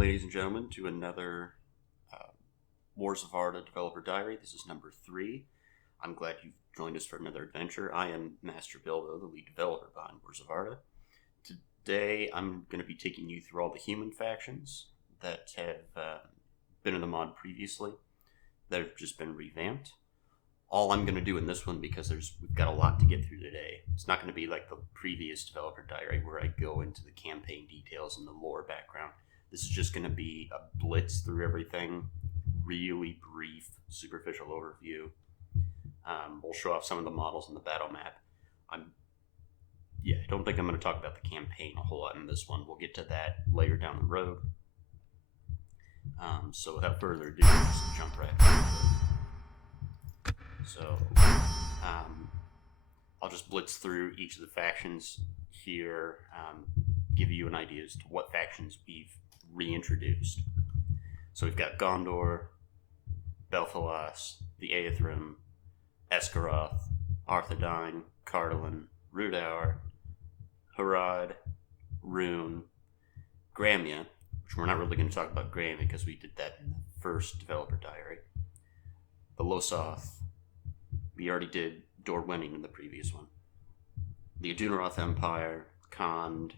ladies and gentlemen, to another Wars of Arda Developer Diary. This is number 3. I'm glad you've joined us for another adventure. I am Master Bilbo, the lead developer behind Wars of Arda. Today, I'm going to be taking you through all the human factions that have been in the mod previously, that have just been revamped. All I'm going to do in this one, because we've got a lot to get through today. It's not going to be like the previous Developer Diary where I go into the campaign details and the lore background. This is just going to be a blitz through everything, really brief, superficial overview. We'll show off some of the models in the battle map. I don't think I'm going to talk about the campaign a whole lot in this one. We'll get to that later down the road. So without further ado, just jump right into it. So, I'll just blitz through each of the factions here, give you an idea as to what factions we've reintroduced. So we've got Gondor, Belfalas, the Eothaim, Esgoroth, Arthedain, Cardolan, Rhudaur, Harad, Rhûn, Gramia, which we're not really going to talk about Gramia because we did that in the first Developer Diary. The Lostth, we already did Dorwinning in the previous one. The Adûno Empire, Khand,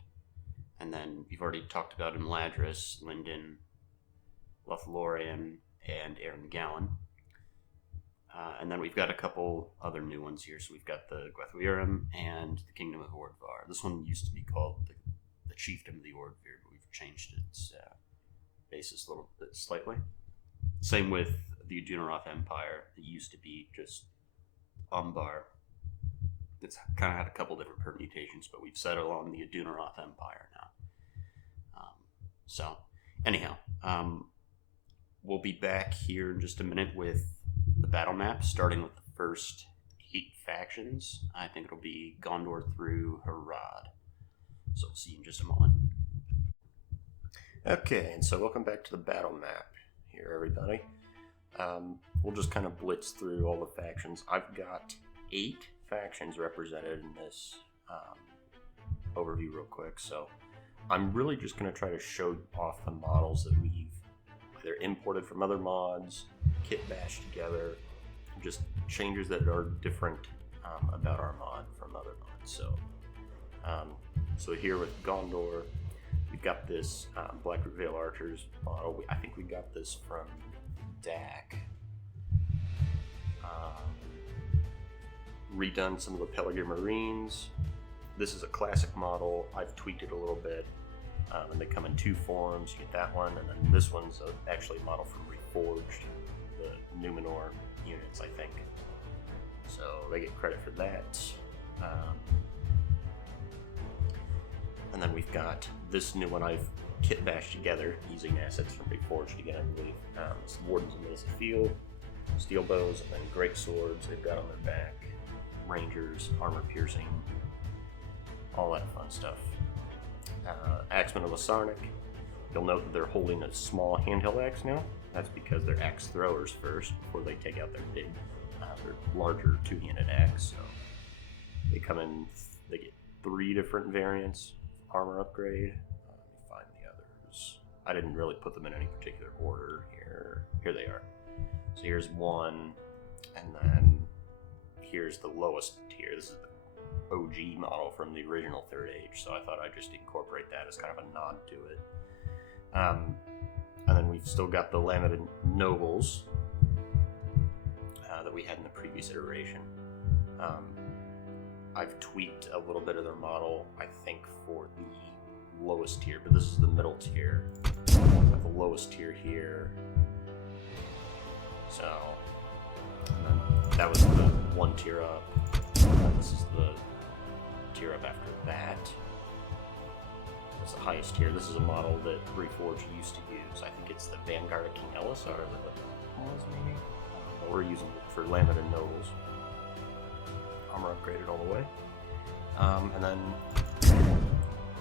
and then we've already talked about Imladris, Linden, Lothlorien, and Erengallon. And then we've got a couple other new ones here. So we've got the Gwathwyrim and the Kingdom of Orvar. This one used to be called the Chiefdom of the Orvar, but we've changed its basis a little bit slightly. Same with the Adûno Empire. It used to be just Umbar. It's kind of had a couple different permutations, but we've settled on the Adûno Empire now. Anyhow, we'll be back here in just a minute with the battle map, starting with the first 8 factions. I think it'll be Gondor through Harad. So we'll see you in just a moment. Okay, and so welcome back to the battle map here, everybody. We'll just kind of blitz through all the factions. I've got 8 factions represented in this overview real quick, so I'm really just going to try to show off the models that we've either imported from other mods, kit bashed together, just changes that are different about our mod from other mods. So here with Gondor, we've got this Blackroot Vale Archers model. I think we got this from DAC. Redone some of the Pelargir Marines. This is a classic model. I've tweaked it a little bit. And they come in 2 forms. You get that one, and then this one's actually a model from Reforged, the Numenor units, I think. So they get credit for that. And then we've got this new one I've kit bashed together using assets from Reforged again, I believe. It's Wardens of Middlesex Field, steel bows, and then great swords they've got on their back, rangers, armor piercing, all that fun stuff. Axemen of Lasarnik. You'll note that they're holding a small handheld axe now. That's because they're axe throwers first before they take out their larger 2-handed axe. So they come in, they get 3 different variants, armor upgrade. Let me find the others. I didn't really put them in any particular order here. Here they are. So here's one, and then here's the lowest tier. This is the OG model from the original Third Age, so I thought I'd just incorporate that as kind of a nod to it. And then we've still got the Laminate Nobles that we had in the previous iteration. I've tweaked a little bit of their model, I think, for the lowest tier, but this is the middle tier. Got the lowest tier here. So, and then that was the 1 tier up. This is the tier up after that. That's the highest tier. This is a model that Reforged used to use. I think it's the Vanguard of King Ellis, or the was maybe. But we're using it for Laminate Nobles. Armor upgraded all the way. And then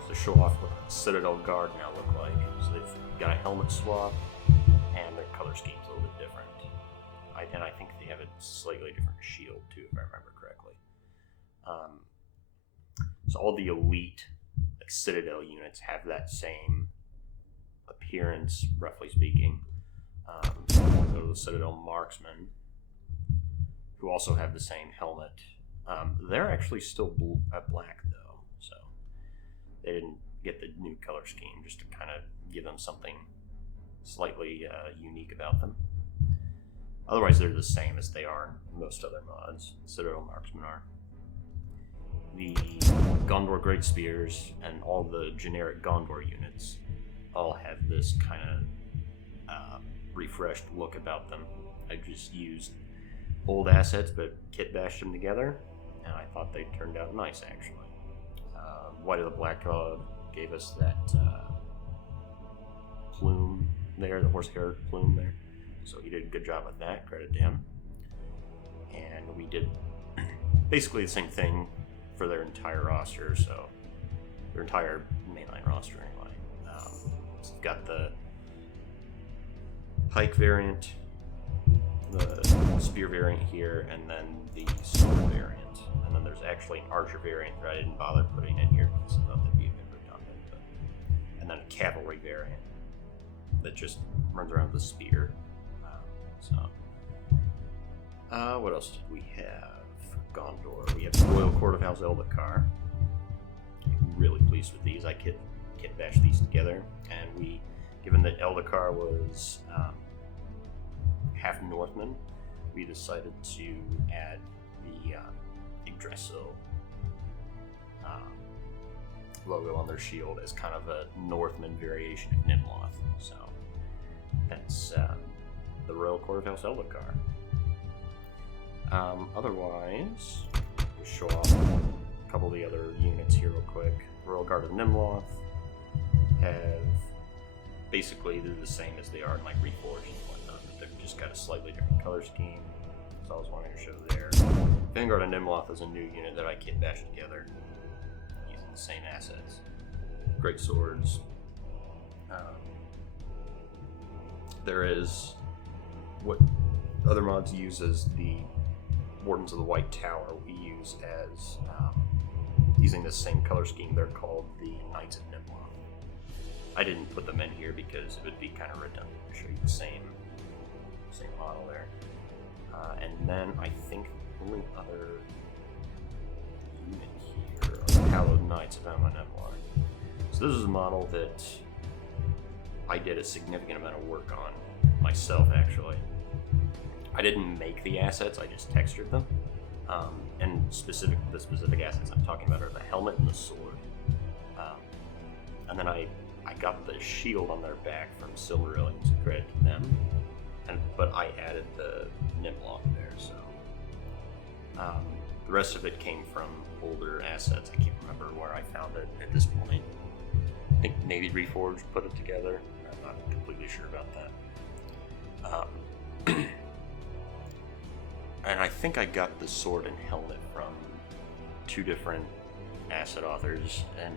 to show off what Citadel Guard now look like. So they've got a helmet swap, and their color scheme's a little bit different. And I think they have a slightly different shield too, if I remember correctly. So all the elite Citadel units have that same appearance, roughly speaking. Go to the Citadel Marksmen, who also have the same helmet. They're actually still black, though, so they didn't get the new color scheme, just to kind of give them something slightly unique about them. Otherwise, they're the same as they are in most other mods. Citadel Marksmen are. The Gondor Great Spears and all the generic Gondor units all have this kind of refreshed look about them. I just used old assets but kit bashed them together, and I thought they turned out nice, actually. White of the Black God gave us that plume there, the horsehair plume there, so he did a good job with that, credit to him. And we did basically the same thing for their entire roster, so their entire mainline roster anyway. So we've got the pike variant, the spear variant here, and then the sword variant. And then there's actually an archer variant that I didn't bother putting in here because I thought that'd be a bit redundant. And then a cavalry variant that just runs around with a spear. What else did we have for Gondor? We have the Royal Court of House Eldakar. I'm really pleased with these. I kit bashed these together, and given that Eldakar was half Northman, we decided to add the Yggdrasil logo on their shield as kind of a Northman variation of Nimloth. So that's the Royal Court of House Eldakar. Otherwise, we'll show off a couple of the other units here real quick. Royal Guard of Nimloth have basically, they're the same as they are in like Reforged and whatnot, but they've just got a slightly different color scheme. So I was wanting to show there. Vanguard of Nimloth is a new unit that I kit bashed together using the same assets. Great swords. There is what other mods use as the Wardens of the White Tower. We use as using the same color scheme. They're called the Knights of Nimloth. I didn't put them in here because it would be kind of redundant to show you the same model there. And then I think the only other unit here are the Hallowed Knights of Nimloth. So this is a model that I did a significant amount of work on myself, actually. I didn't make the assets, I just textured them. And the specific assets I'm talking about are the helmet and the sword. And then I got the shield on their back from Silmarillion, so credit to them. But I added the Nimloth there, so. The rest of it came from older assets. I can't remember where I found it at this point. I think Navy Reforged put it together. I'm not completely sure about that. And I think I got the sword and helmet from 2 different asset authors in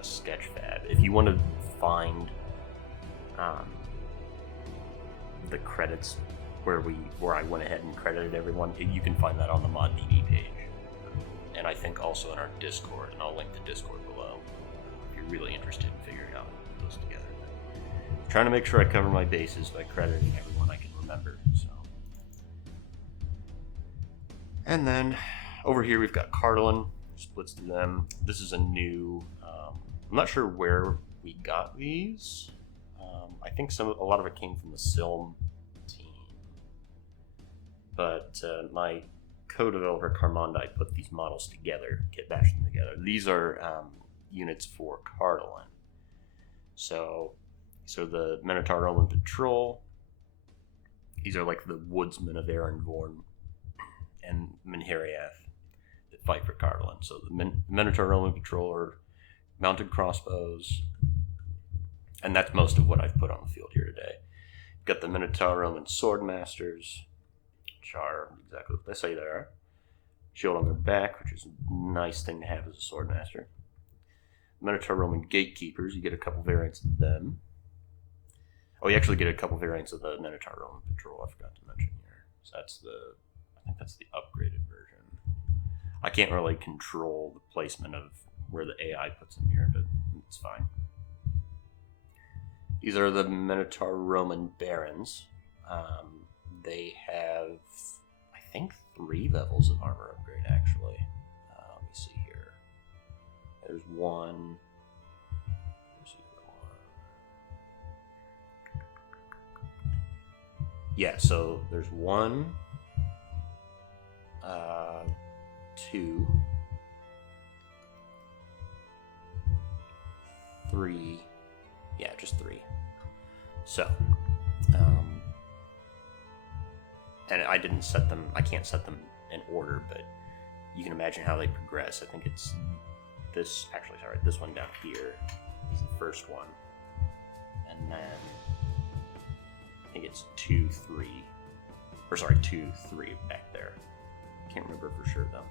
Sketchfab. If you want to find the credits where I went ahead and credited everyone, you can find that on the ModDB page. And I think also in our Discord, and I'll link the Discord below if you're really interested in figuring out how to put those together. I'm trying to make sure I cover my bases by crediting everyone I can remember. So. And then over here we've got Cardolan, splits to them. This is a new, I'm not sure where we got these. I think a lot of it came from the Silm team. But my co-developer Carmondai put these models together, kit bashed them together. These are units for Cardolan. So the Minotaur Roman Patrol, these are like the woodsmen of Erenvorn and Minheriath that fight for Cardolan. So the Minotaur Roman Patrol are mounted crossbows, and that's most of what I've put on the field here today. You've got the Minotaur Roman Swordmasters, which are exactly what they say they are. Shield on their back, which is a nice thing to have as a Swordmaster. Minotaur Roman Gatekeepers, you get a couple variants of them. Oh, you actually get a couple variants of the Minotaur Roman Patrol, I forgot to mention here. So I think that's the upgraded version. I can't really control the placement of where the AI puts them here, but it's fine. These are the Minotaur Roman Barons. They have, I think, 3 levels of armor upgrade, actually. Let me see here. There's one. Where's the other one? Yeah, so there's 1, 2, 3. Yeah, just 3. So, and I didn't set them, I can't set them in order, but you can imagine how they progress. I think it's this, actually, sorry, this one down here is the first one. And then, I think it's 2, 3, 3 back there. Can't remember for sure, though.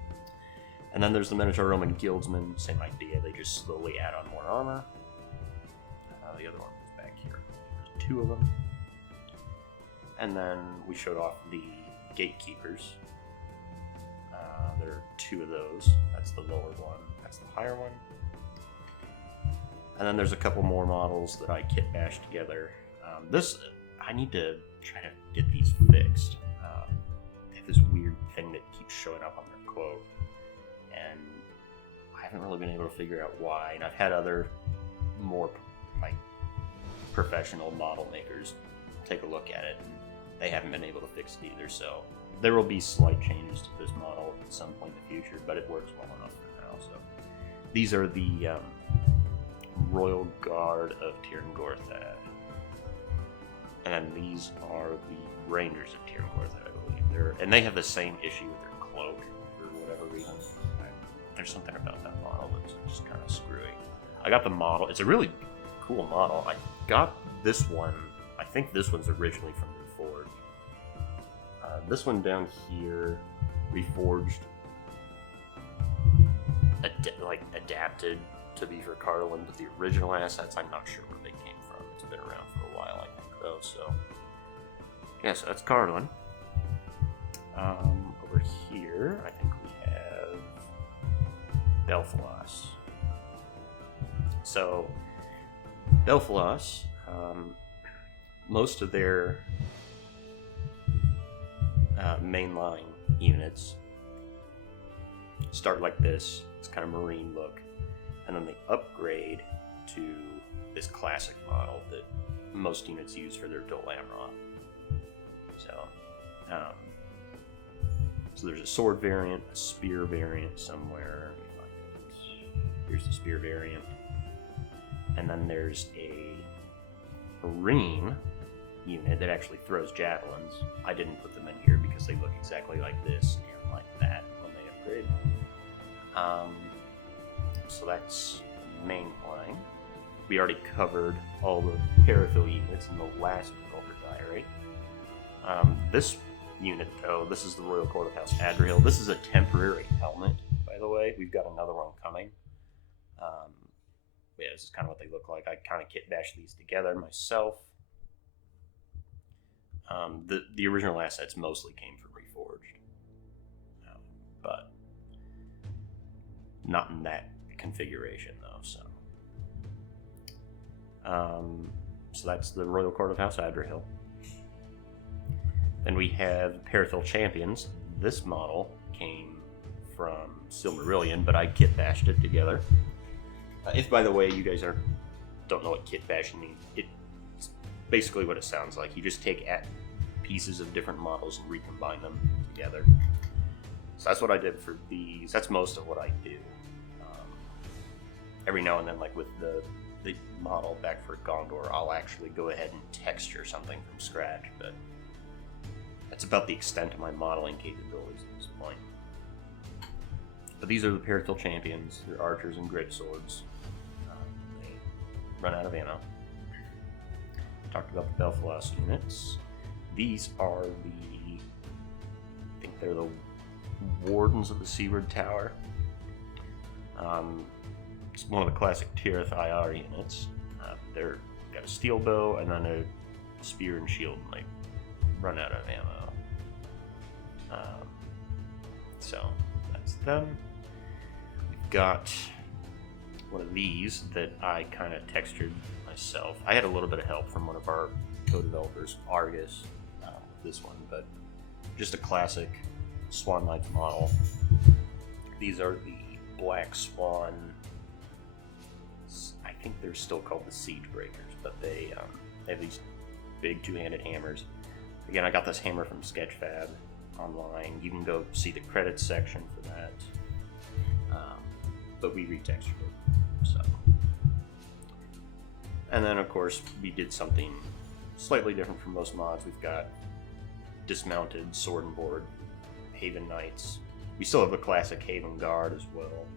And then there's the Minotaur Roman Guildsmen, same idea, they just slowly add on more armor. The other one was back here. There's 2 of them. And then we showed off the Gatekeepers. There are 2 of those. That's the lower one. That's the higher one. And then there's a couple more models that I kit bashed together. I need to try to get these fixed. They have this weird thing that keeps showing up on their quote. And I haven't really been able to figure out why. And I've had other more professional model makers take a look at it, and they haven't been able to fix it either, so there will be slight changes to this model at some point in the future, but it works well enough for now. So these are the Royal Guard of Tirngorthad, and then these are the Rangers of Tirngorthad, I believe. And they have the same issue with their cloak for whatever reason. There's something about that model that's just kind of screwy. I got the model. It's a really cool model. I got this one. I think this one's originally from Reforged. This one down here, Reforged, adapted to be for Cardolan, but the original assets, I'm not sure where they came from. It's been around for a while, I think, though. So, yeah, so that's Cardolan. Over here, I think we have Belfalas. So, Belfalas, most of their mainline units start like this. It's kind of marine look, and then they upgrade to this classic model that most units use for their Dol Amroth. So there's a sword variant, a spear variant somewhere. Here's the spear variant. And then there's a marine unit that actually throws javelins. I didn't put them in here because they look exactly like this and like that when they upgrade. So that's the main line. We already covered all the paraphil units in the last Golden Diary. This unit, though, this is the Royal Court of House Adriel. This is a temporary helmet, by the way. We've got another one coming. Yeah, this is kind of what they look like. I kind of kit bashed these together myself. The original assets mostly came from Reforged, but not in that configuration, though. So that's the Royal Court of House Adriel. Then we have Paraphil Champions. This model came from Silmarillion, but I kit bashed it together. If, by the way, you guys don't know what kit bashing means, it's basically what it sounds like. You just take pieces of different models and recombine them together. So that's what I did for these. That's most of what I do. Every now and then, like with the model back for Gondor, I'll actually go ahead and texture something from scratch, but that's about the extent of my modeling capabilities at this point. But these are the Paraphil Champions. They're archers and greatswords. They run out of ammo. Talked about the Belfalas units. These are I think they're the Wardens of the Seaward Tower. It's one of the classic Tirith IR units. They're got a steel bow and then a spear and shield, and they run out of ammo. So that's them. We've got one of these that I kind of textured myself. I had a little bit of help from one of our co-developers, Argus, with this one, but just a classic Swan Knights model. These are the Black Swan. I think they're still called the Siege Breakers, but they have these big two-handed hammers. Again, I got this hammer from Sketchfab online. You can go see the credits section for that. But we retextured it. So, and then of course we did something slightly different from most mods. We've got dismounted sword and board Haven Knights. We still have the classic Haven Guard as well.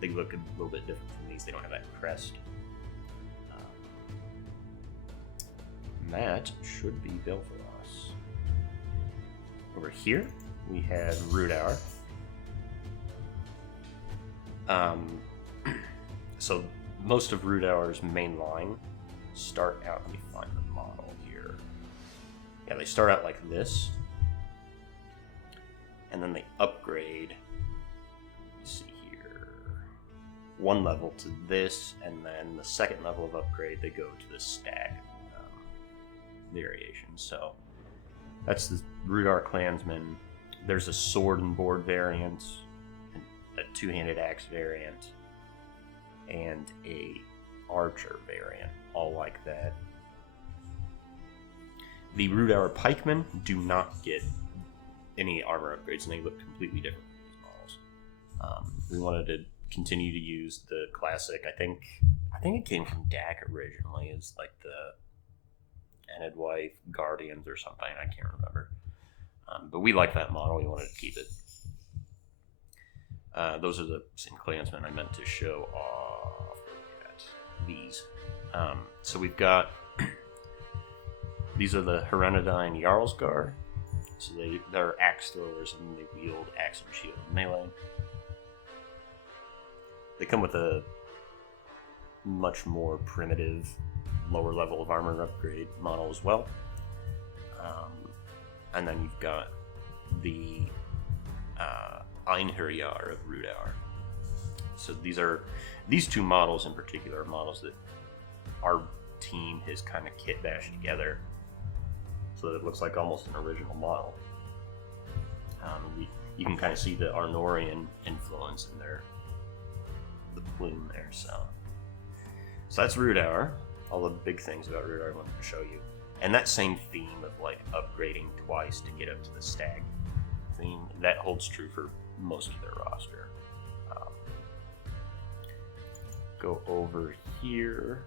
They look a little bit different from these. They don't have that crest. And that should be Belfalas. Over here we have Rhudaur. So most of Rhudaur's main line start out. Let me find the model here. Yeah, they start out like this, and then they upgrade. Let's see here, one level to this, and then the second level of upgrade they go to the stag variation. So that's the Rhudaur Clansman. There's a sword and board variant, a two-handed axe variant, and a archer variant, all like that. The Rhudaur pikemen do not get any armor upgrades, and they look completely different from these models. We wanted to continue to use the classic. I think it came from DAC originally, as like the Enedwife Guardians or something. I can't remember, but we like that model. We wanted to keep it. Those are the same clansmen I meant to show off. These. So we've got these are the Herenadine Jarlsguard. So they're axe throwers and they wield axe and shield in melee. They come with a much more primitive, lower level of armor upgrade model as well. And then you've got the Einherjar of Rhudaur. So these two models in particular are models that our team has kind of kit bashed together so that it looks like almost an original model. You can kind of see the Arnorian influence in the plume there. So that's Rhudaur. All the big things about Rhudaur I wanted to show you. And that same theme of like upgrading twice to get up to the stag theme, that holds true for most of their roster. Go over here.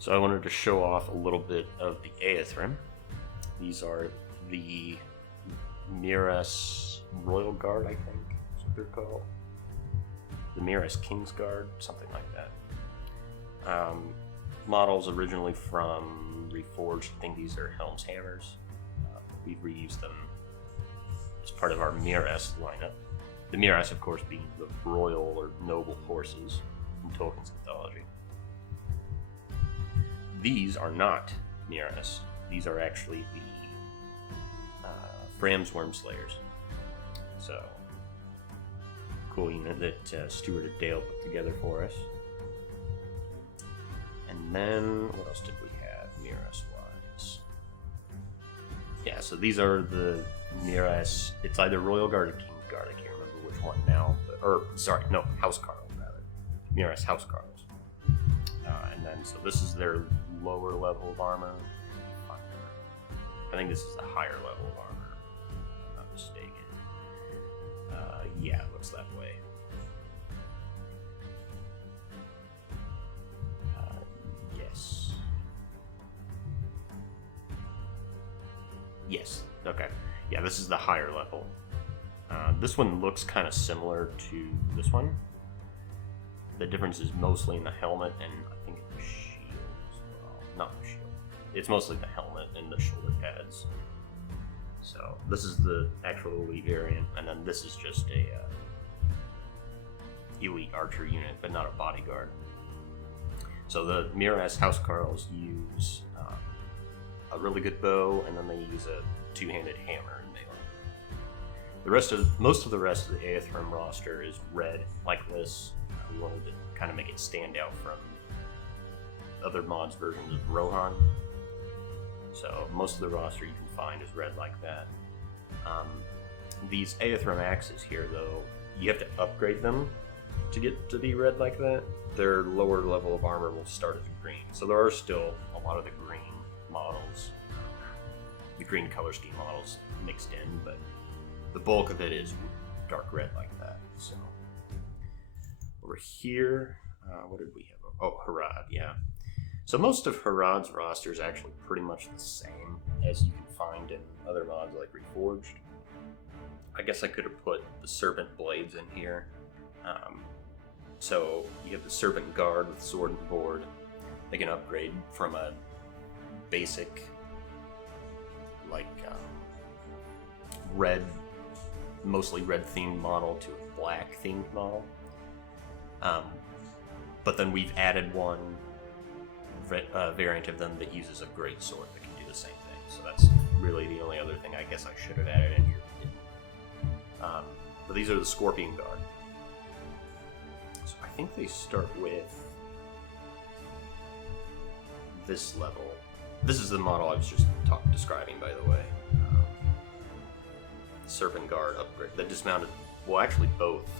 So I wanted to show off a little bit of the Eothaim. These are the Miras Royal Guard, I think is what they're called. The Miras King's Guard, something like that. Models originally from Reforged. I think these are Helm's Hammers. We've reused them as part of our Miras lineup. The Miras, of course, being the royal or noble horses in Tolkien's mythology. These are not Miras. These are actually the Fram's Wormslayers. So, cool unit that Stuart and Dale put together for us. And then, what else did we have Miras-wise? Yeah, so these are the Miras. It's either Royal Guard or King's Guard. I can't remember which one now. Housecarls, rather. Miras Housecarls. And then, so this is their lower level of armor. I think this is the higher level of armor, if I'm not mistaken. Yeah, it looks that way. Yes. Yes, okay. Yeah, this is the higher level. This one looks kind of similar to this one. The difference is mostly in the helmet and I think the shield as well. Not the shield. It's mostly the helmet and the shoulder pads. So this is the actual elite variant, and then this is just a elite archer unit, but not a bodyguard. So the Miras Housecarls use a really good bow, and then they use a two-handed hammer in melee. most of the rest of the Eothaim roster is red like this. We wanted to kind of make it stand out from other mods versions of Rohan. So most of the roster you can find is red like that. These Eothaim axes here, though, you have to upgrade them to get to be red like that. Their lower level of armor will start as green. So there are still a lot of the green models, the green color scheme models mixed in, but the bulk of it is dark red like that. So over here, what did we have? Oh, Harad, yeah. So most of Harad's roster is actually pretty much the same as you can find in other mods like Reforged. I guess I could have put the Serpent Blades in here. So you have the Serpent Guard with sword and board. They can upgrade from a basic, like, red, mostly red themed model to a black themed model. But then we've added one variant of them that uses a great sword that can do the same thing. So that's really the only other thing I guess I should have added in here but didn't. But these are the Scorpion Guard. So I think they start with this level. This is the model I was just describing, by the way. The Serpent Guard upgrade. The dismounted, well, actually both.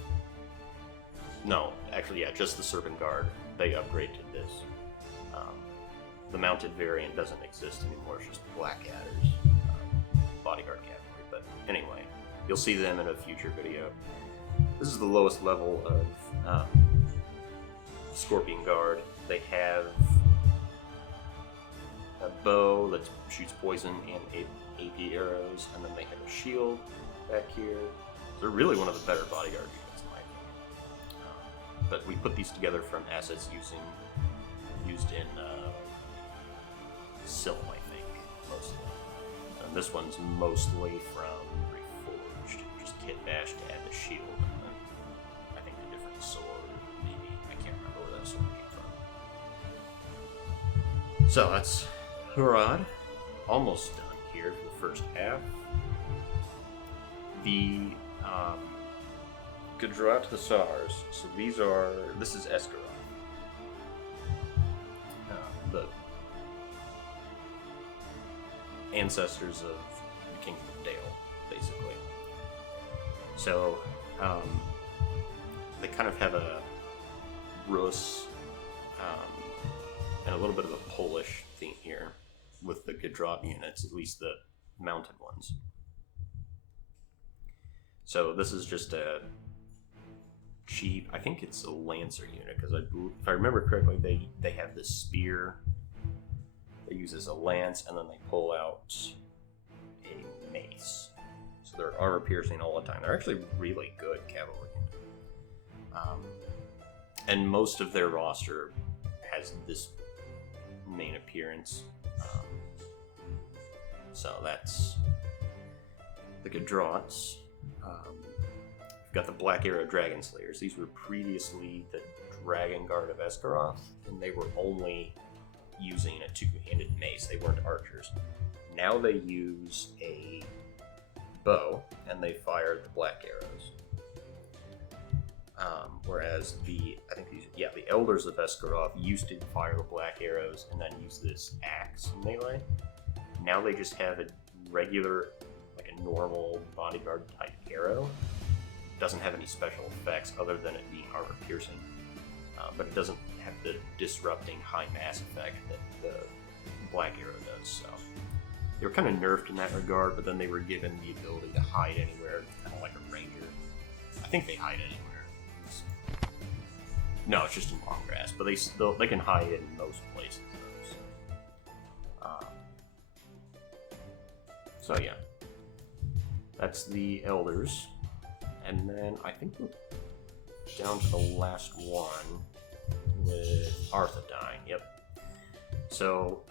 No, actually, yeah, just the Serpent Guard. They upgrade to this. The mounted variant doesn't exist anymore. It's just Blackadders, bodyguard cavalry. But anyway, you'll see them in a future video. This is the lowest level of Scorpion Guard. They have a bow that shoots poison and AP arrows, and then they have a shield back here. They're really one of the better bodyguard units, in my opinion. But we put these together from assets used in Silm, I think, mostly. And this one's mostly from Reforged, just kit bash to add the shield, and then I think a different sword, maybe. I can't remember where that sword came from. So that's Harad, almost done here for the first half. The Gujarat Hussars, so this is Esgoroth. The ancestors of the Kingdom of Dale, basically. So, they kind of have a Rus and a little bit of a Polish theme here with the Gujarat units, at least the mounted ones. So this is just a cheap, I think it's a Lancer unit, because if I remember correctly, they have this spear. They use as a lance, and then they pull out a mace. So they're armor piercing all the time. They're actually really good cavalry. And most of their roster has this main appearance. So that's the Gujarats. We've got the Black Arrow Dragon Slayers. These were previously the Dragon Guard of Esgoroth, and they were only using a two-handed mace. They weren't archers. Now they use a bow, and they fire the black arrows. Whereas the Elders of Esgoroth used to fire the black arrows and then use this axe melee. Now they just have a regular, like a normal bodyguard type arrow. Doesn't have any special effects other than it being armor piercing. But it doesn't have the disrupting high mass effect that the Black Arrow does. So they were kind of nerfed in that regard, but then they were given the ability to hide anywhere, kind of like a ranger. I think they hide anywhere. No, it's just in long grass, but they can hide in most places. So yeah, that's the Elders, and then I think we're down to the last one with Arthedain. Yep. So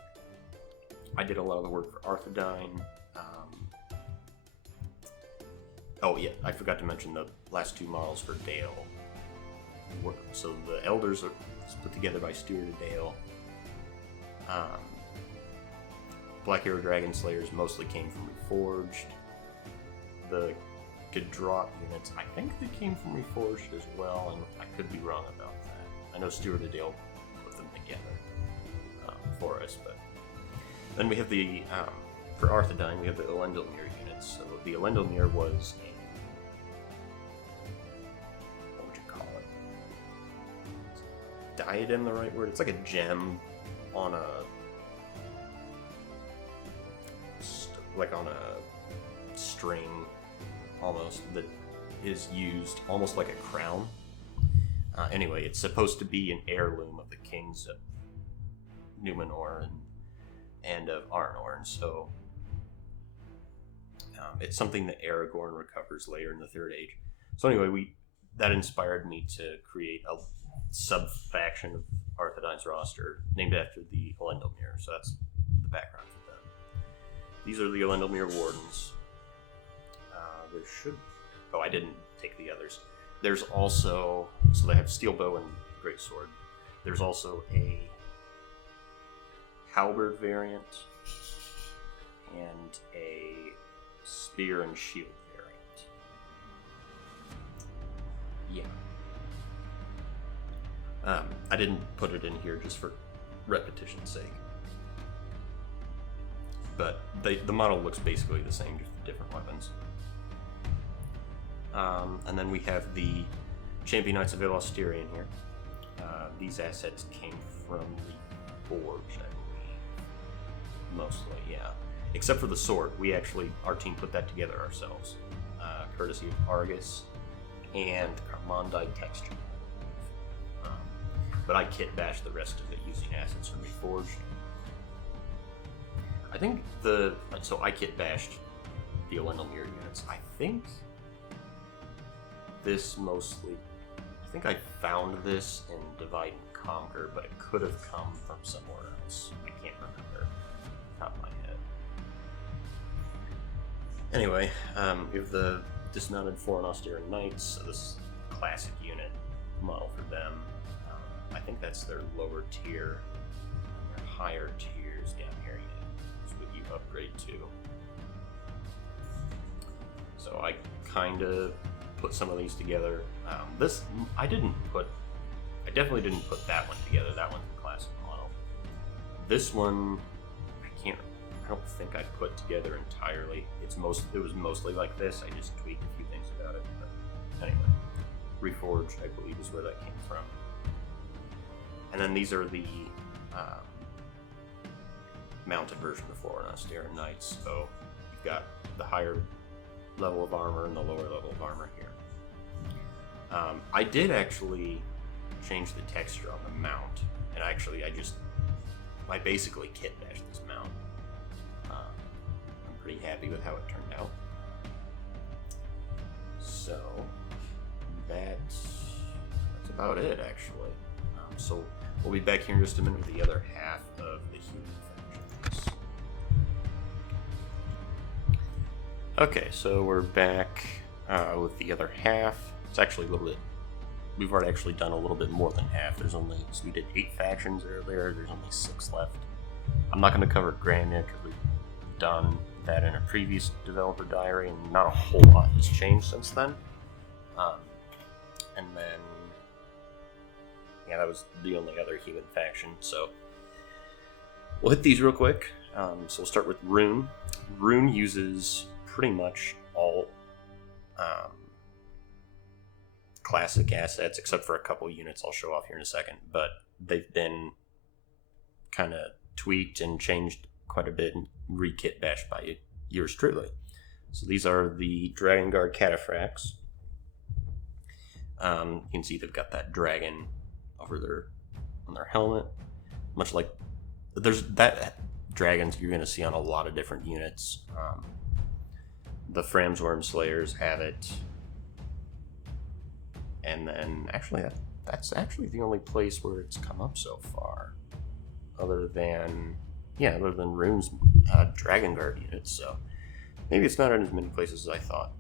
I did a lot of the work for Arthedain. Oh yeah, I forgot to mention the last two models for Dale. So the Elders are put together by Stewart of Dale. Black Arrow Dragon Slayers mostly came from Reforged. The could drop units. I think they came from Reforged as well, and I could be wrong about that. I know Stuart and Dale put them together for us, but then we have the for Arthedain we have the Elendilmere units. So the Elendilmere was a, what would you call it? Is diadem the right word? It's like a gem on a string almost that is used almost like a crown. Anyway, it's supposed to be an heirloom of the kings of Numenor and of Arnor, so it's something that Aragorn recovers later in the Third Age. So anyway, that inspired me to create a sub-faction of Arthedain's roster named after the Elendilmere, so that's the background for them. These are the Elendilmere Wardens. I didn't take the others. There's also, so they have steel bow and greatsword. There's also a halberd variant and a spear and shield variant. Yeah. I didn't put it in here just for repetition's sake. But the model looks basically the same, just different weapons. And then we have the Champion Knights of Elostirian here. These assets came from the Forge, I believe. Mostly, yeah. Except for the sword. Our team put that together ourselves. Courtesy of Argus and Carmondite texture. But I kit bashed the rest of it using assets from Reforged. I think I kit bashed the Elendilmere units. I think I found this in Divide and Conquer, but it could have come from somewhere else. I can't remember off the top of my head. Anyway, we have the dismounted Foreign Austere Knights, so this is a classic unit model for them. I think that's their lower tier. Their higher tiers down here is what you upgrade to. So I kind of put some of these together. I definitely didn't put that one together. That one's a classic model. This one, I don't think I put together entirely. It was mostly like this. I just tweaked a few things about it. But anyway, Reforged, I believe, is where that came from. And then these are the mounted version of Foreign Austere Knights. So you've got the higher level of armor and the lower level of armor here. I did actually change the texture on the mount, and I basically kit bashed this mount. I'm pretty happy with how it turned out. So that's about it, actually. So we'll be back here in just a minute with the other half of the human factions. Okay, so we're back with the other half. It's actually a little bit. We've already actually done a little bit more than half. So we did 8 factions earlier. There's only 6 left. I'm not going to cover Graham yet because we've done that in a previous developer diary, and not a whole lot has changed since then. And then, yeah, that was the only other human faction. So we'll hit these real quick. So we'll start with Rhûn. Rhûn uses pretty much all classic assets, except for a couple units I'll show off here in a second, but they've been kind of tweaked and changed quite a bit and re-kit bashed by yours truly. So these are the Dragon Guard Cataphracts. You can see they've got that dragon on their helmet, much like there's that dragons you're going to see on a lot of different units. The Framsworm Slayers have it. And then, actually, that's actually the only place where it's come up so far. Other than Rhûn's Dragon Guard units, so maybe it's not in as many places as I thought.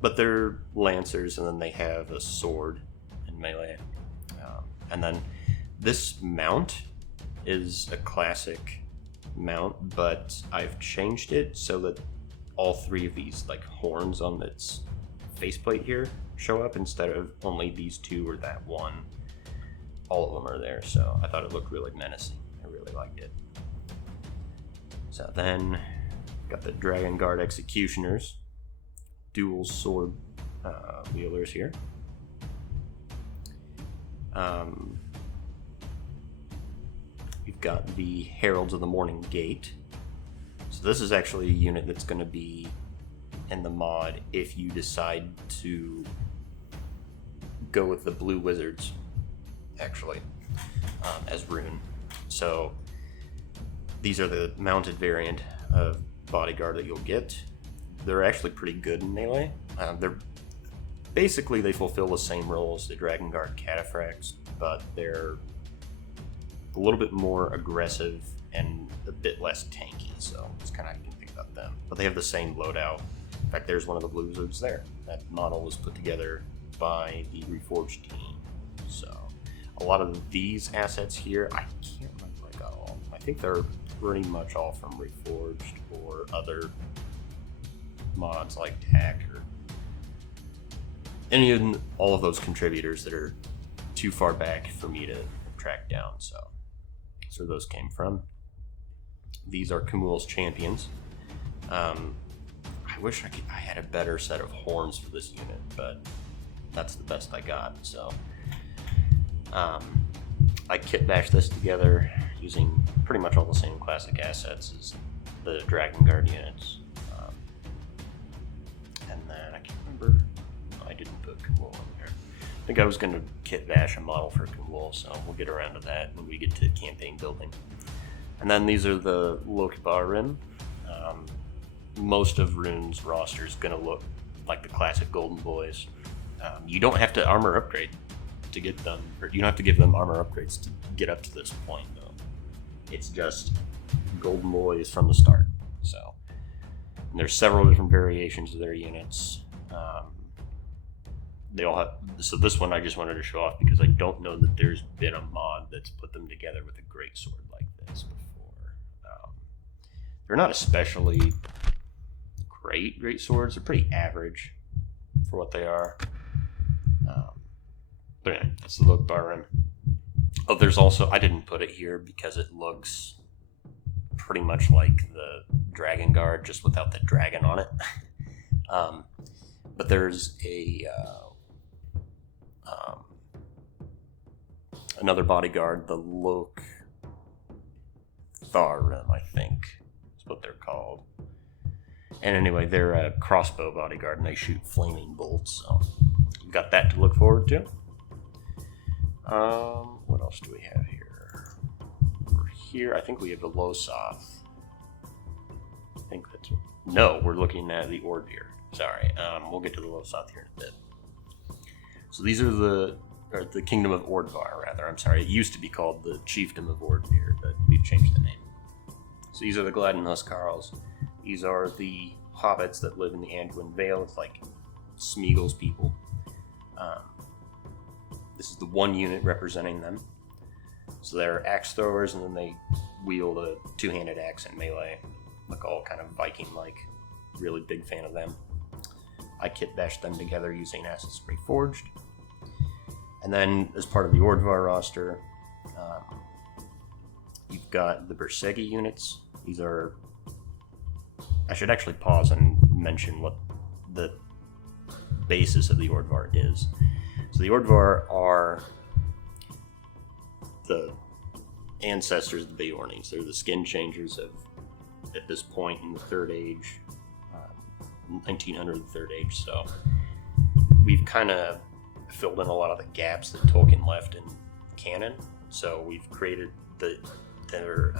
But they're Lancers, and then they have a sword in melee. And then this mount is a classic mount, but I've changed it so that all three of these like horns on its faceplate here show up instead of only these two or that one. All of them are there, so I thought it looked really menacing. I really liked it. So then, got the Dragon Guard Executioners, dual sword wielders here. We've got the Heralds of the Morning Gate. So this is actually a unit that's going to be in the mod if you decide to go with the Blue Wizards, actually, as Rhûn. So these are the mounted variant of bodyguard that you'll get. They're actually pretty good in melee. They fulfill the same role as the Dragon Guard Cataphracts, but they're a little bit more aggressive and a bit less tanky, so it's kind of how you can think about them. But they have the same loadout. In fact, there's one of the Blue Wizards there. That model was put together by the Reforged team. So a lot of these assets here, I can't remember if I got all. I think they're pretty much all from Reforged or other mods like TAC or all of those contributors that are too far back for me to track down. So that's where those came from. These are K'mul's champions. I wish I had a better set of horns for this unit, but that's the best I got. So I kit bashed this together using pretty much all the same classic assets as the Dragon Guard units. And then I can't remember. I didn't put K'mul in there. I think I was going to kit bash a model for K'mul, so we'll get around to that when we get to campaign building. And then these are the Lokbarim. Most of Rhûn's roster is going to look like the classic Golden Boys. You don't have to armor upgrade to get them, or you don't have to give them armor upgrades to get up to this point, though. It's just Golden Boys from the start. So there's several different variations of their units. They all have. So this one I just wanted to show off because I don't know that there's been a mod that's put them together with a great sword like this before. They're not especially great swords. They're pretty average for what they are. But anyway, that's the Lokbarim. Oh, there's also, I didn't put it here because it looks pretty much like the Dragon Guard, just without the dragon on it. But there's another bodyguard, the Eothaim, I think is what they're called. And anyway, they're a crossbow bodyguard and they shoot flaming bolts, so you've got that to look forward to. What else do we have here? Over here, I think we have the Lostth. I think that's... No, we're looking at the Orvar. Sorry, we'll get to the Lostth here in a bit. So these are the Kingdom of Orvar, rather. I'm sorry, it used to be called the Chiefdom of Orvar, but we've changed the name. So these are the Gladden Huskarls. These are the hobbits that live in the Anduin Vale. It's like Smeagol's people. This is the one unit representing them. So they're axe throwers, and then they wield a two-handed axe in melee. Look all kind of Viking-like. Really big fan of them. I kit bashed them together using assets Reforged. And then, as part of the Ordvar roster, you've got the Bersegi units. These are... I should actually pause and mention what the basis of the Ordvar is. So the Ordvar are the ancestors of the Beornings. They're the skin changers of, at this point in the Third Age, 1900 the Third Age. So we've kind of filled in a lot of the gaps that Tolkien left in canon. So we've created their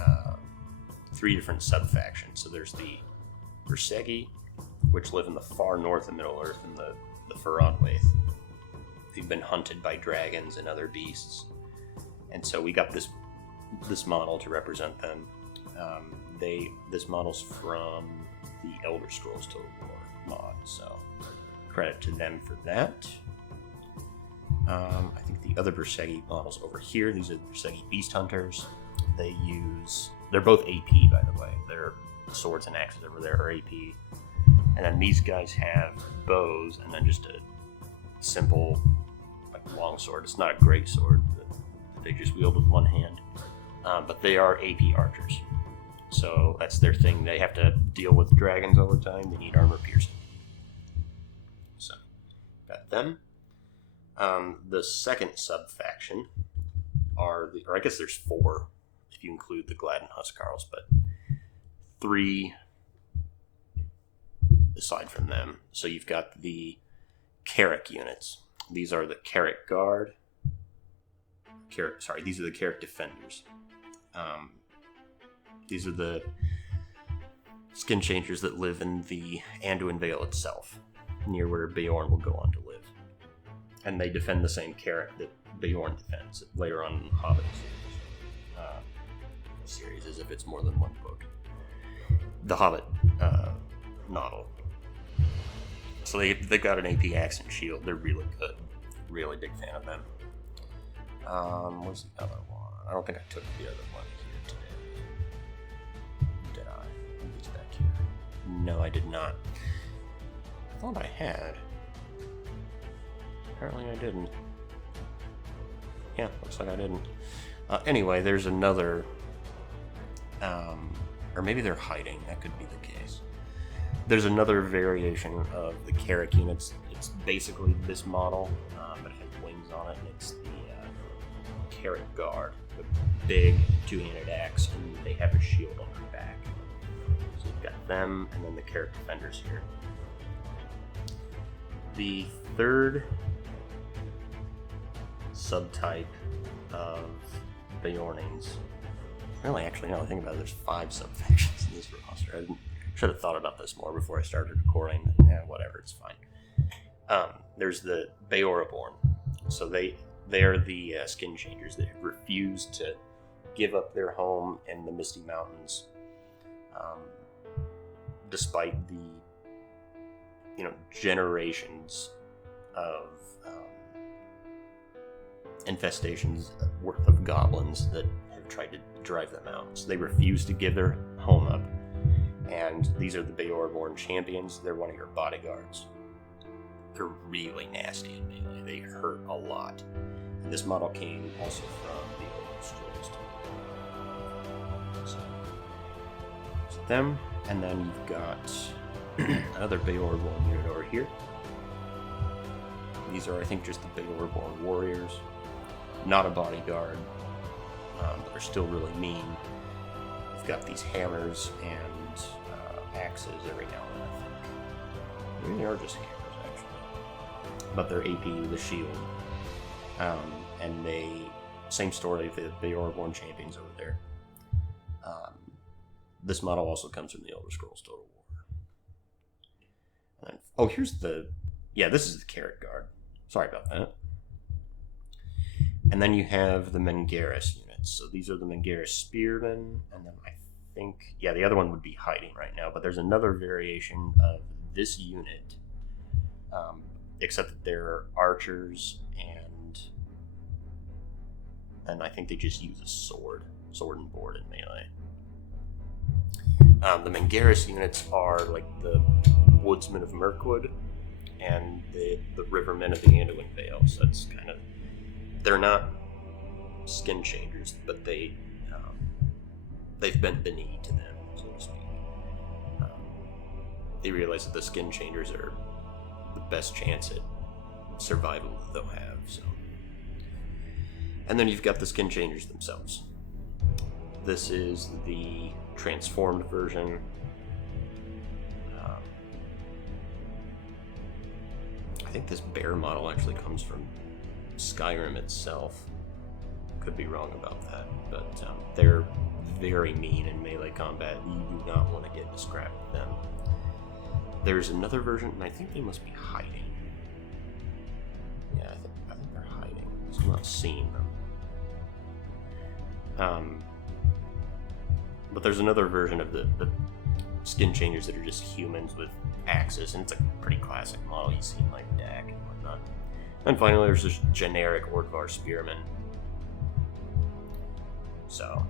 three different sub-factions. So there's the Bersegi, which live in the far north of Middle-earth in the Faradwaith. They've been hunted by dragons and other beasts. And so we got this model to represent them. This model's from the Elder Scrolls Total War mod, so credit to them for that. I think the other Bersegi models over here, these are the Bersegi Beast Hunters. They're both AP, by the way. Their swords and axes over there are AP. And then these guys have bows, and then just a simple, like, long sword. It's not a great sword that they just wield with one hand. But they are AP archers. So that's their thing. They have to deal with dragons all the time. They need armor piercing. So, got them. The second sub-faction or I guess there's 4 if you include the Glad and Huskarls, but 3 aside from them. So you've got the Carrick units. These are the Carrick Guard. These are the Carrick Defenders. These are the skin changers that live in the Anduin Vale itself, near where Beorn will go on to live. And they defend the same Carrick that Beorn defends later on in the Hobbit series, as if it's more than one book. The Hobbit novel. So they've got an AP axe and shield. They're really good. Really big fan of them. Where's the other one? I don't think I took the other one here today. Did I? Maybe it's back here. No, I did not. I thought I had. Apparently I didn't. Yeah, looks like I didn't. Anyway, there's another... or maybe they're hiding. That could be the case. There's another variation of the Carrick units. It's basically this model, but it has wings on it, and it's the Carrick Guard, with big 2-handed axe, and they have a shield on their back. So you've got them, and then the Carrick Defenders here. The third subtype of Beornings. Really, actually, now I think about it, there's 5 sub-factions in this roster. I should have thought about this more before I started recording, but yeah, whatever, it's fine. There's the Beoraborn. So they are the skin changers that have refused to give up their home in the Misty Mountains, despite the generations of infestations worth of goblins that have tried to drive them out. So they refuse to give their home up. And these are the Beorborn champions. They're one of your bodyguards. They're really nasty in melee. They hurt a lot. And this model came also from the Old Scrolls. So them, and then you've got another Beorborn unit over here. These are, I think, just the Beorborn warriors. Not a bodyguard, but they're still really mean. You've got these hammers and axes every now and then, I think. Maybe they are just hammers, actually. But they're AP with a shield. And same story, the Beorborn champions over there. This model also comes from the Elder Scrolls Total War. And then, this is the Carrick Guard. Sorry about that. And then you have the Mengaris units. So these are the Mengaris Spearmen, and then I think, the other one would be hiding right now, but there's another variation of this unit, except that they're archers, and I think they just use a sword and board in melee. The Mengaris units are like the Woodsmen of Mirkwood and the Rivermen of the Anduin Vale, so it's kind of, they're not skin changers, but they've bent the knee to them, so to speak. They realize that the skin changers are the best chance at survival that they'll have. So, and then you've got the skin changers themselves. This is the transformed version. I think this bear model actually comes from Skyrim itself. Could be wrong about that, but they're very mean in melee combat. You do not want to get into scrap with them. There's another version, and I think they must be hiding. Yeah, I think they're hiding. I'm not seeing them. But there's another version of the skin changers that are just humans with axes, and it's a pretty classic model. You see like Dak and whatnot. And finally, there's this generic Orvar Spearman. So,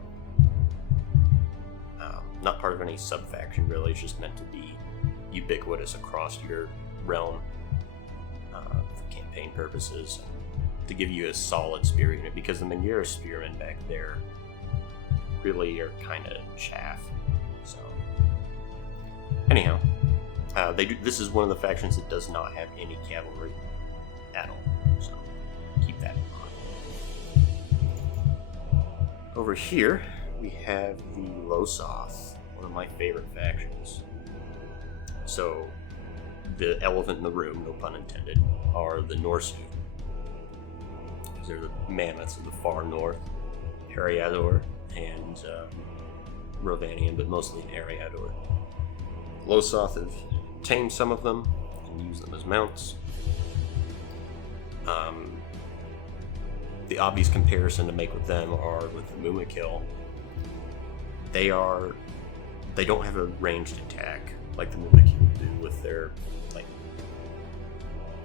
not part of any sub-faction, really. It's just meant to be ubiquitous across your realm for campaign purposes, to give you a solid spear unit, because the Mengira spearmen back there really are kind of chaff. So, anyhow, this is one of the factions that does not have any cavalry at all, so keep that in mind. Over here, we have the Lostth, one of my favorite factions. So, the elephant in the room, no pun intended, are the Nordur. These are the mammoths of the far north, Eriador and Rovanian, but mostly in Eriador. Lostth have tamed some of them and used them as mounts. The obvious comparison to make with them are with the Mumakil. They don't have a ranged attack like the Mumakil do with their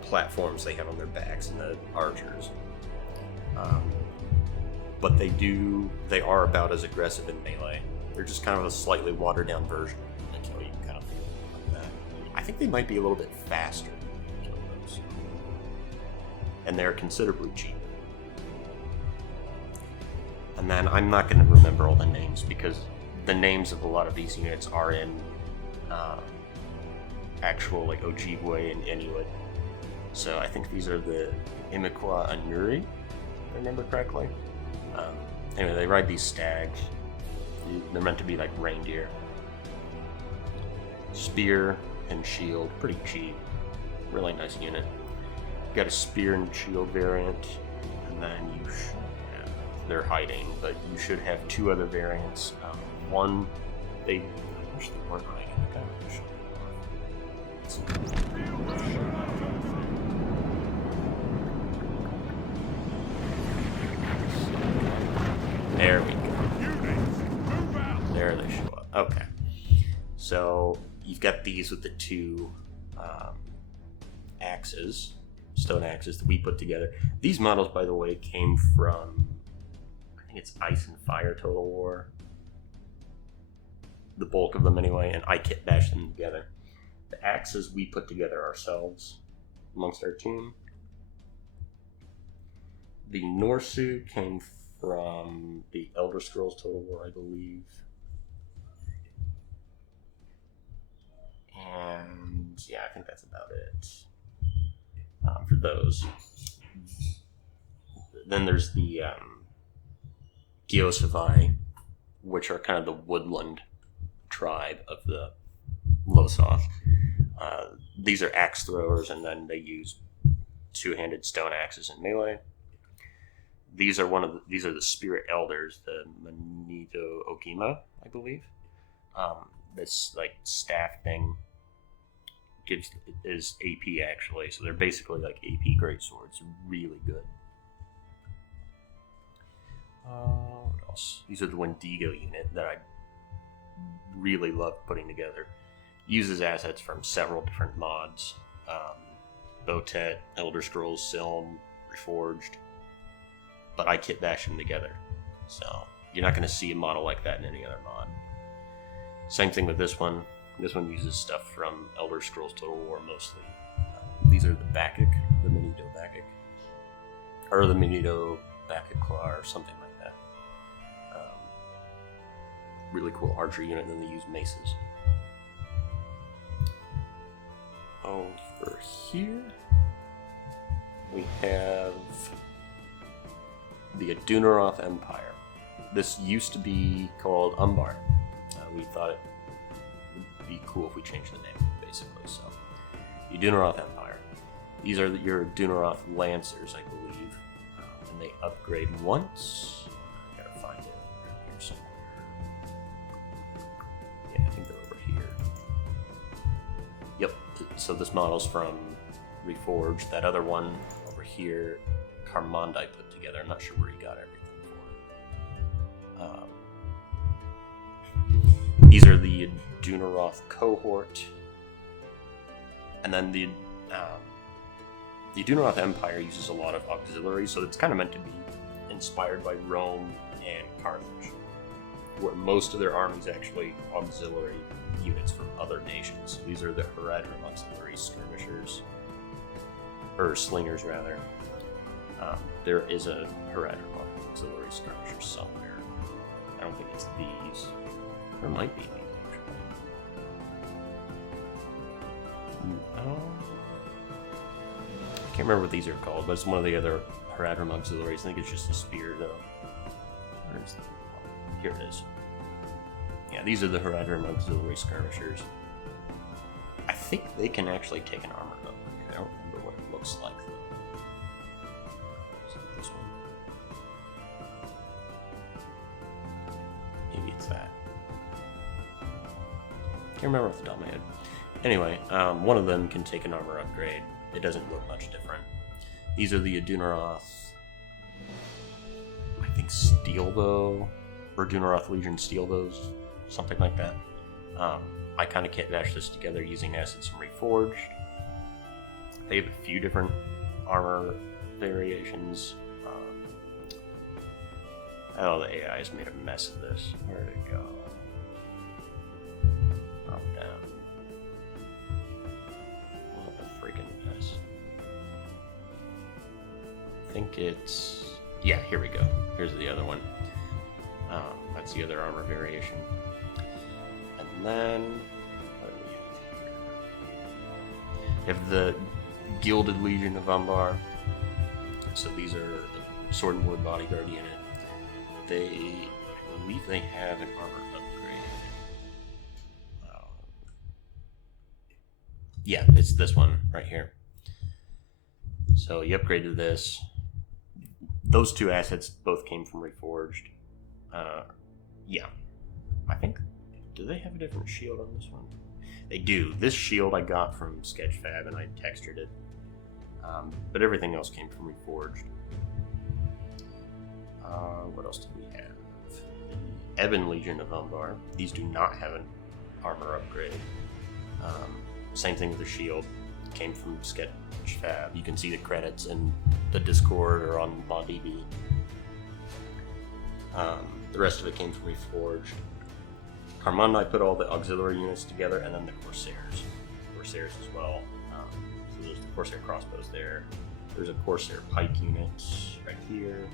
platforms they have on their backs and the archers. But they are about as aggressive in melee. They're just kind of a slightly watered down version until you kind of like that. I think they might be a little bit faster than those. And they're considerably cheaper. And then I'm not going to remember all the names because the names of a lot of these units are in actual Ojibwe and Inuit. So I think these are the Iroquois Anuri, if I remember correctly. Anyway, they ride these stags. They're meant to be like reindeer. Spear and shield, pretty cheap. Really nice unit. Got a spear and shield variant, and then they're hiding, but you should have two other variants. One, I wish they weren't hiding. I kind of There we go. There they show up. Okay. So you've got these with the two axes, stone axes that we put together. These models, by the way, came from, I think it's Ice and Fire Total War. The bulk of them anyway, and I kit bashed them together. The axes we put together ourselves amongst our team. The Nordur came from the Elder Scrolls Total War, I believe. And yeah, I think that's about it for those. Then there's the Geosavai, which are kind of the woodland tribe of the Lostth. These are axe throwers, and then they use two-handed stone axes in melee. These are the spirit elders, the Manito Okima, I believe. This staff thing is AP actually, so they're basically like AP greatswords, really good. What else? These are the Wendigo unit that I really love putting together. Uses assets from several different mods. Botet, Elder Scrolls, Silm, Reforged. But I kit bash them together. So you're not going to see a model like that in any other mod. Same thing with this one. This one uses stuff from Elder Scrolls Total War mostly. These are the Bakik, the Manito Bakik. Or the Manito Bakik or something like that. Really cool archery unit, and then they use maces. Over here, we have the Adûno Empire. This used to be called Umbar. We thought it would be cool if we changed the name, basically. So, the Adûno Empire. These are your Adûno Lancers, I believe, and they upgrade once. I gotta find it here somewhere. Yeah, I think they're over here. Yep. So this model's from Reforged. That other one over here, Carmondai put together. I'm not sure where he got everything for it. These are the Adûno cohort, and then the Adûno Empire uses a lot of auxiliaries, so it's kind of meant to be inspired by Rome and Carthage. where most of their armies actually auxiliary units from other nations. These are the Harad auxiliary skirmishers, or slingers rather. There is a Harad auxiliary skirmisher somewhere. I don't think it's these. There might be these actually. I can't remember what these are called, but it's one of the other Harad auxiliaries. I think it's just a spear though. Here it is. Yeah, these are the Harad auxiliary skirmishers. I think they can actually take an armor upgrade. I don't remember what it looks like though. Is it this one? Maybe it's that. Can't remember off the top of my head. Anyway, one of them can take an armor upgrade. It doesn't look much different. These are the Adûno, I think, Steelbow, or Adûno Legion Steelbows, something like that. I kind of kit bashed this together using assets from Reforged. They have a few different armor variations. Oh, the AI has made a mess of this. Where'd it go? Oh, down. What a freaking mess. I think it's... Yeah, here we go. Here's the other one. That's the other armor variation. And then... what do we have the Gilded Legion of Umbar. So these are the Sword and Wood Bodyguard unit. I believe they have an armor upgrade. Yeah, it's this one right here. So you upgrade to this. Those two assets both came from Reforged. Yeah. I think... Do they have a different shield on this one? They do. This shield I got from Sketchfab and I textured it. But everything else came from Reforged. What else do we have? The Ebon Legion of Umbar. These do not have an armor upgrade. Same thing with the shield. Came from Sketchfab. You can see the credits in the Discord or on ModDB. The rest of it came from Reforged. Carmond, I put all the auxiliary units together, and then the Corsairs. Corsairs as well. So there's the Corsair crossbows there. There's a Corsair pike unit right here.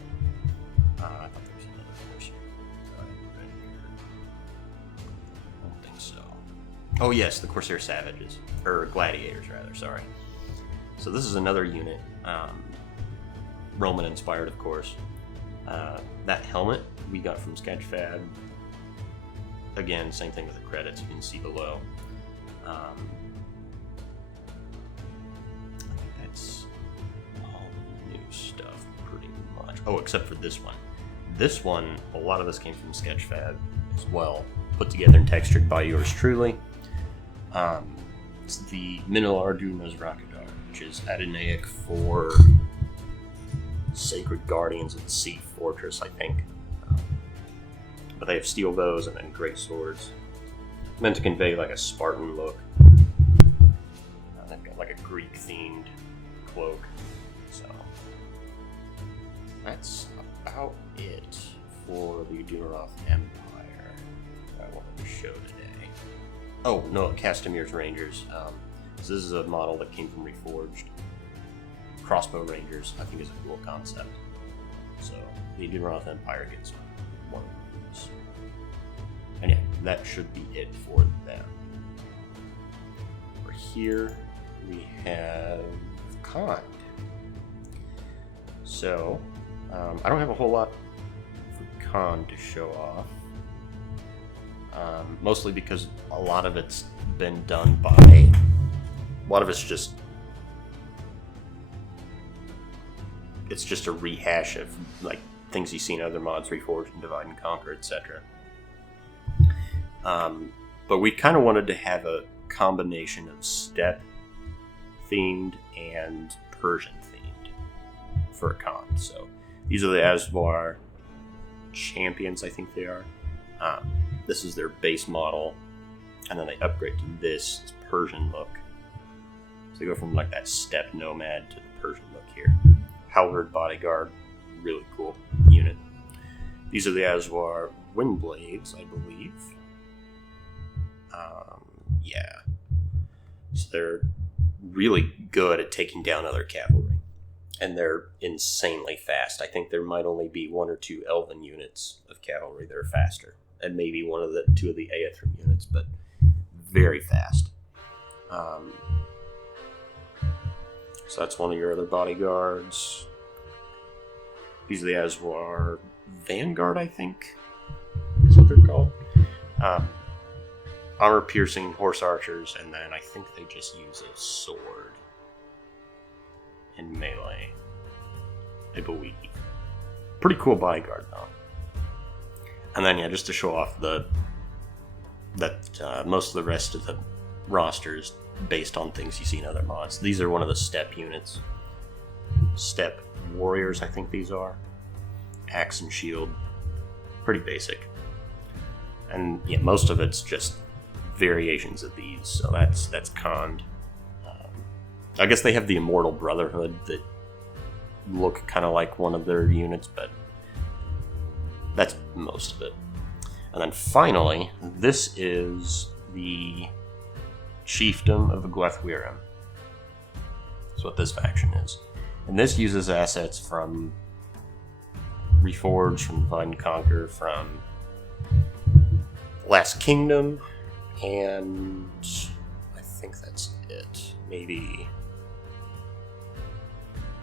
I thought there was another Corsair right here. I don't think so. Oh yes, the Corsair Savages. Or Gladiators, rather, sorry. So this is another unit. Roman inspired, of course. That helmet we got from Sketchfab. Again, same thing with the credits, you can see below. That's all new stuff, pretty much. Oh, except for this one. This one, a lot of this came from Sketchfab as well, put together and textured by yours truly. It's the Adûno's Rhûdaur, which is Adonaic for Sacred Guardians of the Sea Fortress, I think. But they have steel bows and then great swords, meant to convey like a Spartan look. They've got like a Greek-themed cloak. So that's about it for the Adûno Empire that I wanted to show today. Oh no, Castamir's Rangers. So this is a model that came from Reforged. Crossbow Rangers, I think, is a cool concept. So the Adûno Empire gets one of these. And yeah, that should be it for them. Over here, we have Khand. So, I don't have a whole lot for Khand to show off. Mostly because a lot of it's been done by... A lot of it's just... It's just a rehash of like things you see in other mods, Reforged and Divide and Conquer, etc. But we kind of wanted to have a combination of steppe themed and Persian themed for a Khand. So these are the Asvar champions, I think they are. This is their base model, and then they upgrade to this Persian look. So they go from like that steppe nomad to the Persian look here. Halberd Bodyguard, really cool unit. These are the Asvar wind blades, I believe. Yeah. So they're really good at taking down other cavalry. And they're insanely fast. I think there might only be 1 or 2 elven units of cavalry that are faster. And maybe 2 of the Eothaim units, but very fast. So that's one of your other bodyguards. These are the Azwar Vanguard, I think, is what they're called. Armor-piercing horse archers, and then I think they just use a sword in melee, I believe. Pretty cool bodyguard, though. And then, yeah, just to show off that most of the rest of the roster is based on things you see in other mods. These are one of the step units. Step warriors, I think these are. Axe and shield. Pretty basic. And yeah, most of it's just variations of these, so that's conned. I guess they have the Immortal Brotherhood that look kind of like one of their units, but that's most of it. And then finally, this is the Chiefdom of the Guethwerim. That's what this faction is. And this uses assets from Reforged, from Divide and Conquer, from Last Kingdom, and I think that's it. Maybe.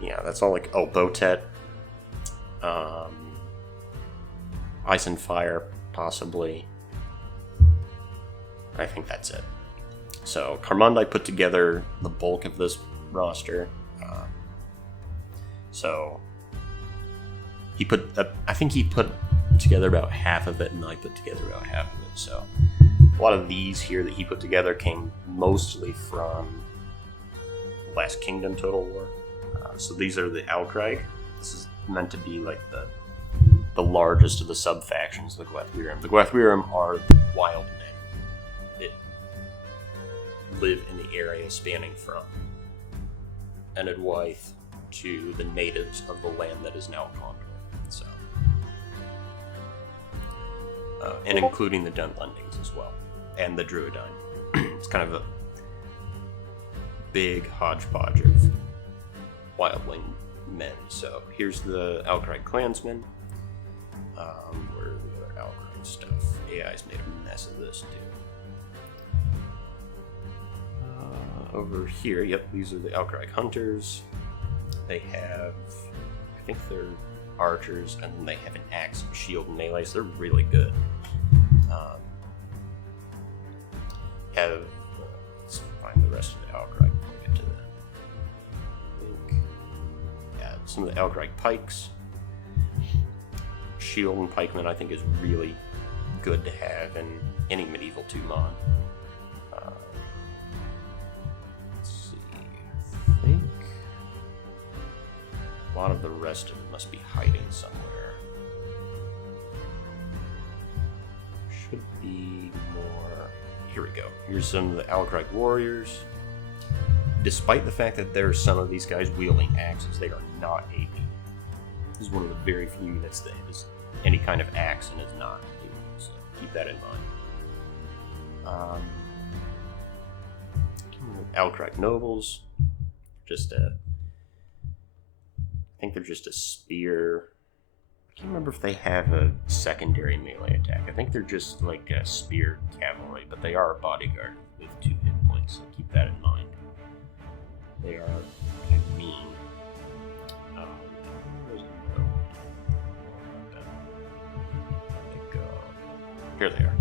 Yeah, that's all like. Oh, Botet. Ice and Fire, possibly. I think that's it. So, Carmondai put together the bulk of this roster. So, I think he put together about half of it, and I put together about half of it. So, a lot of these here that he put together came mostly from Last Kingdom Total War. So these are the Alcraig. This is meant to be like the largest of the sub-factions, the Guethwerim. The Guethwerim are the wild men that live in the area spanning from Enedwaith to the natives of the land that is now Gondor. So, and including the Dunlendings as well, and the Druidine. It's kind of a big hodgepodge of wildling men. So here's the Alcraig clansmen. Where are the other Alcraig stuff? AI's made a mess of this too. Over here, yep, these are the Alcraig hunters. They have, I think they're archers, and then they have an axe and shield and melee, so they're really good. Let's find the rest of the Alcraig before we get to that. I think, yeah, some of the Alcraig pikes. Shield and pikemen, I think, is really good to have in any medieval 2 mod. Let's see. I think a lot of the rest of it must be hiding somewhere. Should be more. Here we go. Here's some of the Alcraig warriors. Despite the fact that there are some of these guys wielding axes, they are not AP. This is one of the very few units that has any kind of axe and is not AP, so keep that in mind. Alcraig nobles, I think they're just a spear. I can't remember if they have a secondary melee attack. I think they're just like a spear cavalry, but they are a bodyguard with 2 hit points, so keep that in mind. They are kind of mean. Where's it go? Here they are.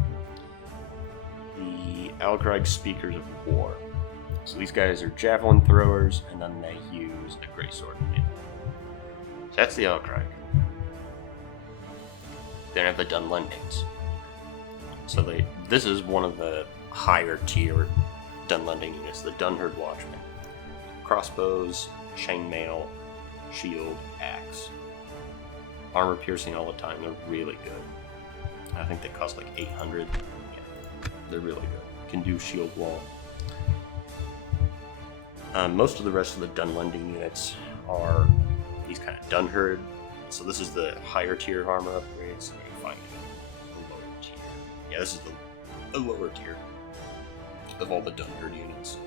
The Alcraig Speakers of War. So these guys are javelin throwers, and then they use a great sword. So that's the Alcraig. Then have the Dunlendings. So this is one of the higher tier Dunlending units, the Dunherd Watchmen. Crossbows, chainmail, shield, axe. Armor piercing all the time, they're really good. I think they cost like 800. Yeah, they're really good. Can do shield wall. Most of the rest of the Dunlending units are these kind of Dunherd. So this is the higher tier armor upgrades. You find Yeah, this is the lower tier of all the Dunherd units.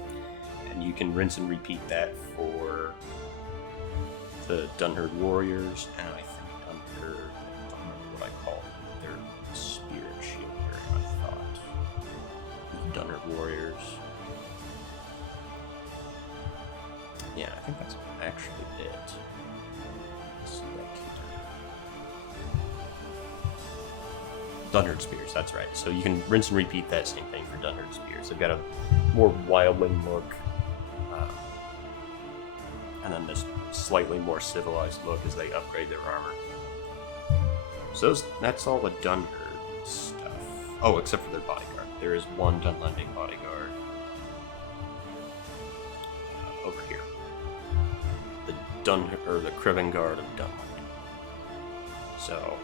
And you can rinse and repeat that for the Dunherd warriors, and I think Dunherd, I don't remember what I call them, they're spirit shield area, I thought. Dunherd warriors. Yeah, I think that's actually it. Let's see that Dunherd spears, that's right. So you can rinse and repeat that same thing for Dunherd spears. They've got a more wildling look, and then this slightly more civilized look as they upgrade their armor. So that's all the Dunherd stuff. Oh, except for their bodyguard. There is one Dunlending bodyguard over here. The the Krevengard of Dunland. So,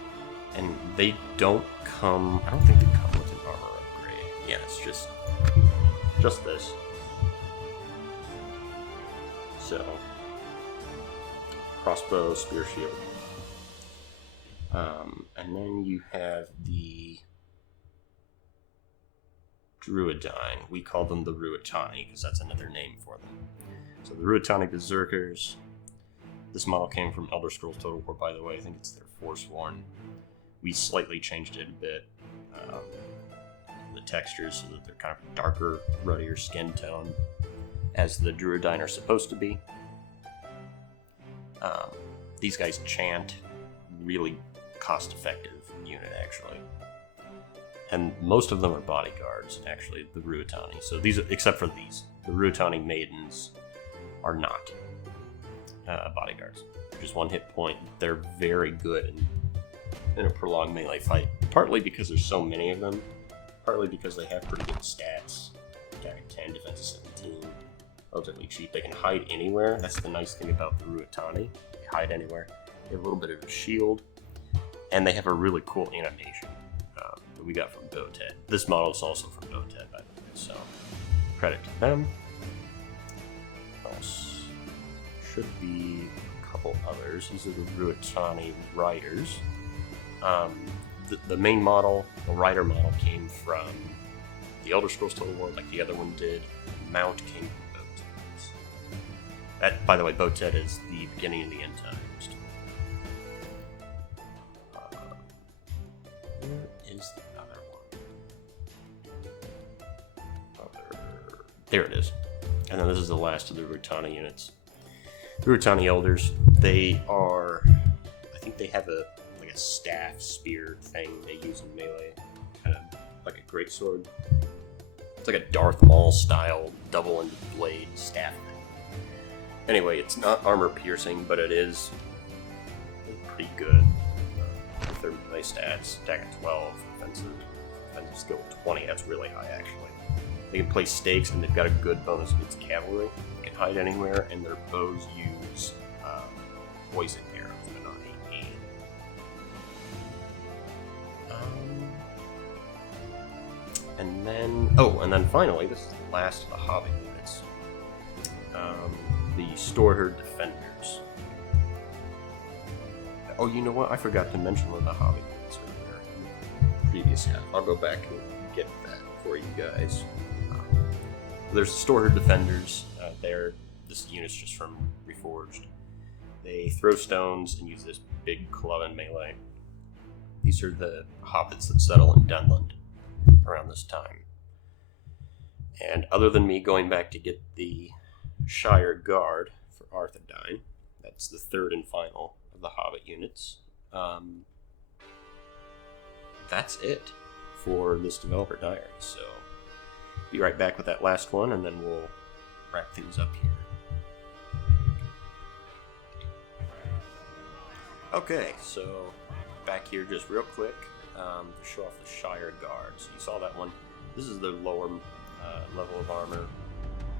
and they don't come. I don't think they come with an armor upgrade. Yeah, it's just this. So, crossbow, spear shield. And then you have the Druidine. We call them the Rhudaur because that's another name for them. So the Rhudaur Berserkers. This model came from Elder Scrolls Total War, by the way. I think it's their Forsworn. We slightly changed it a bit. The textures so that they're kind of darker, ruddier skin tone, as the Druidine are supposed to be. These guys chant, really cost-effective unit, actually. And most of them are bodyguards, actually, the Rhudaur. So these, except for these, the Rhudaur maidens are not bodyguards. They're just one hit point. They're very good in a prolonged melee fight, partly because there's so many of them, partly because they have pretty good stats. Attack 10, defense 17, relatively cheap. They can hide anywhere. That's the nice thing about the Rhudaur. They hide anywhere. They have a little bit of a shield, and they have a really cool animation that we got from Botet. This model is also from Botet, by the way, so credit to them. Else should be a couple others. These are the Rhudaur riders. The main model, the rider model, came from the Elder Scrolls Total War, like the other one did. Mount came from Botet. That, by the way, Botet is the beginning of the end times. Where is the other one? There it is. And then this is the last of the Rhudaur units. The Rhudaur Elders, they are, I think they have a staff spear thing they use in melee, kind of like a greatsword. It's like a Darth Maul style double-ended blade staff thing. Anyway, it's not armor piercing, but it is pretty good. They're nice stats. Attack at 12, defensive skill 20. That's really high, actually. They can place stakes, and they've got a good bonus against cavalry. They can hide anywhere, and their bows use poison arrows. And then finally, this is the last of the Hobbit units. The Storeherd Defenders. Oh, you know what? I forgot to mention one of the Hobbit units earlier in the previous half. I'll go back and get that for you guys. There's the Storeherd Defenders. This unit's just from Reforged. They throw stones and use this big club in melee. These are the hobbits that settle in Dunland around this time. And other than me going back to get the Shire Guard for Arthedain, that's the third and final of the Hobbit units, that's it for this developer diary. So, be right back with that last one, and then we'll wrap things up here. Okay, so back here just real quick. To show off the Shire Guards. You saw that one. This is the lower level of armor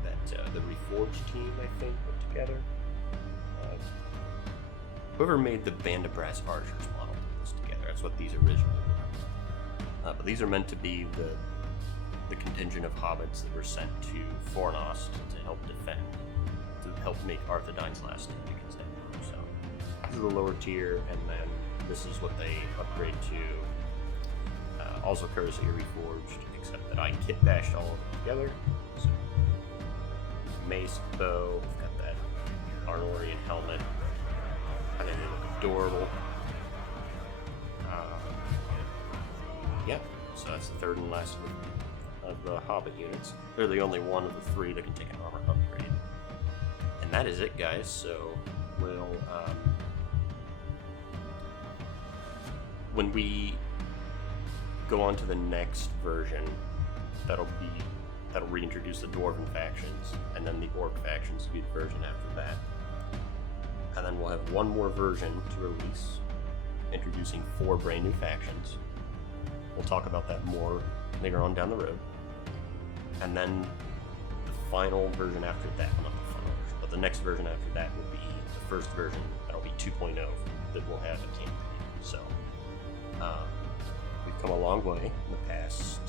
that the Reforged team, I think, put together. Whoever made the Band of Brass Archers model put this together. That's what these originally were. But these are meant to be the contingent of hobbits that were sent to Fornost to help defend, to help make Arthedain's last stand against Gondor. So this is the lower tier, and then this is what they upgrade to. Also courtesy of Reforged, except that I kit bashed all of them together. So, mace, bow, got that Arnorian helmet. I think they look adorable. Yeah, so that's the third and last of the Hobbit units. They're the only one of the three that can take an armor upgrade. And that is it, guys. So we'll when we go on to the next version, that'll reintroduce the Dwarven factions, and then the Orc factions will be the version after that. And then we'll have one more version to release, introducing 4 brand new factions. We'll talk about that more later on down the road. And then the final version after that, well, not the final version, but the next version after that will be the first version, that'll be 2.0, that we'll have at Camp. So, we've come a long way in the past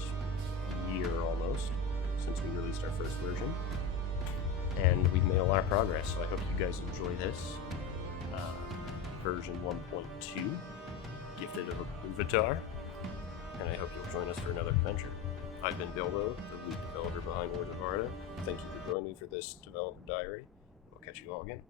year almost since we released our first version, and we've made a lot of progress. So I hope you guys enjoy this version 1.2, Gifted of Iluvatar, and I hope you'll join us for another adventure. I've been Bilbo, the lead developer behind Wars of Arda. Thank you for joining me for this developer diary. We'll catch you all again.